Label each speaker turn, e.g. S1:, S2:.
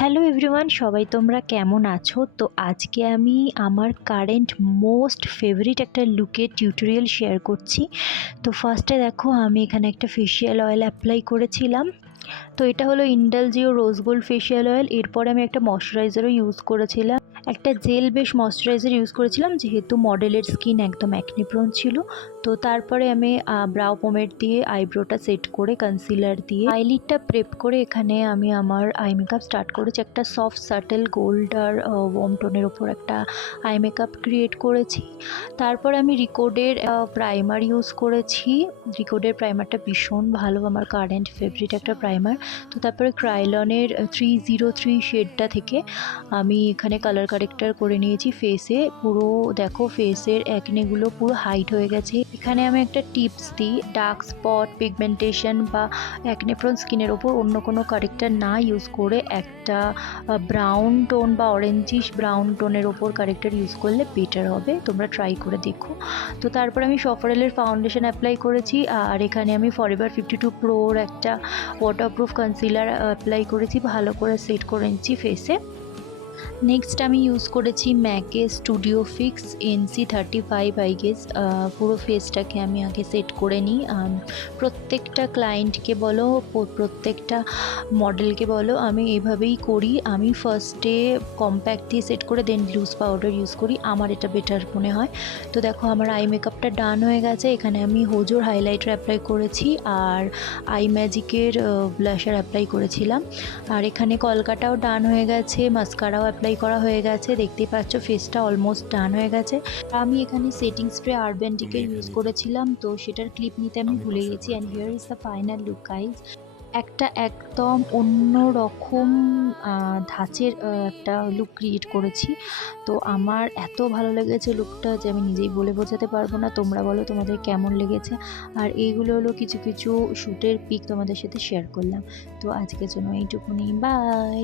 S1: Hello everyone, সবাই তোমরা কেমন আছো? তো আজকে আমি আমার কারেন্ট মোস্ট ফেভারিট একটা লুকের টিউটোরিয়াল শেয়ার করছি। তো ফার্স্টে দেখো, আমি এখানে একটা ফেশিয়াল অয়েল অ্যাপ্লাই করেছিলাম। তো এটা হলো Indalgio rose gold facial oil এরপরে আমি একটা ময়শ্চারাইজারও ইউজ করেছিলাম। একটা জেল বেশ ময়শ্চারাইজার ইউজ করেছিলাম, যেহেতু মডেলের স্কিন একদম অ্যাকনিপ্রন ছিল। তো তারপরে আমি ব্রাউ পোমেট দিয়ে আইব্রোটা সেট করে কনসিলার দিয়ে আইলিডটা প্রেপ করে এখানে আমি আমার আই মেকআপ স্টার্ট করেছি। একটা সফট সাটেল গোল্ড আর ওয়ার্ম টোনের ওপর একটা আই মেকআপ ক্রিয়েট করেছি। তারপর আমি রিকোডের প্রাইমার ইউজ করেছি। রিকোডের প্রাইমারটা ভীষণ ভালো, আমার কারেন্ট ফেভারিট একটা প্রাইমার তো তারপরে ক্রাইলনের থ্রি জিরো থ্রি শেডটা থেকে আমি এখানে কালার কারেক্টার করে নিয়েছি ফেসে পুরো দেখো ফেসের অ্যাকনেগুলো পুরো হাইট হয়ে গেছে। এখানে আমি একটা টিপস দিই। ডার্ক স্পট পিগমেন্টেশন বা অ্যাকনেপ্রন স্কিনের ওপর অন্য কোনো কারেক্টার না ইউজ করে একটা ব্রাউন টোন বা অরেঞ্জিশ ব্রাউন টোনের ওপর কারেক্টার ইউজ করলে বেটার হবে। তোমরা ট্রাই করে দেখো। তো তারপর আমি সফরেলের ফাউন্ডেশন অ্যাপ্লাই করেছি। আর এখানে আমি ফরএভার ফিফটি টু প্রোর একটা ওয়াটারপ্রুফ কনসিলার অ্যাপ্লাই করেছি। ভালো করে সেট করে নিচ্ছি ফেসে নেক্সট আমি ইউজ করেছি MAC studio fix NC thirty five I guess পুরো ফেসটাকে আমি আগে সেট করে নিই। প্রত্যেকটা ক্লায়েন্টকে বলো প্রত্যেকটা মডেলকে বলো, আমি এভাবেই করি। আমি ফার্স্টে কম্প্যাক্ট দিয়ে সেট করে দেন লুজ পাউডার ইউজ করি। আমার এটা বেটার মনে হয়। তো দেখো, আমার আই মেকআপটা ডান হয়ে গেছে। এখানে আমি হোজোর হাইলাইটার অ্যাপ্লাই করেছি আর আই ম্যাজিকের ব্লাশার অ্যাপ্লাই করেছিলাম। আর এখানে কলকাটাও ডান হয়ে গেছে মাস্কারাও অ্যাপ্লাই করা হয়ে গেছে। দেখতেই পাচ্ছ ফেসটা অলমোস্ট ডান হয়ে গেছে। আমি এখানে সেটিং স্প্রে আরব্যান্ডিকের ইউজ করেছিলাম তো সেটার ক্লিপ নিতে আমি ভুলে গেছি। And here is the final look guys একটা একদম অন্য রকম ধাঁচের একটা লুক ক্রিয়েট করেছি। তো আমার এত ভালো লেগেছে লুকটা যে আমি নিজেই বলে বোঝাতে পারব না। তোমরা বলো তোমাদের কেমন লেগেছে। আর এইগুলো হলো কিছু কিছু শ্যুটের পিক তোমাদের সাথে শেয়ার করলাম। তো আজকের জন্য এইটুকুনি। বাই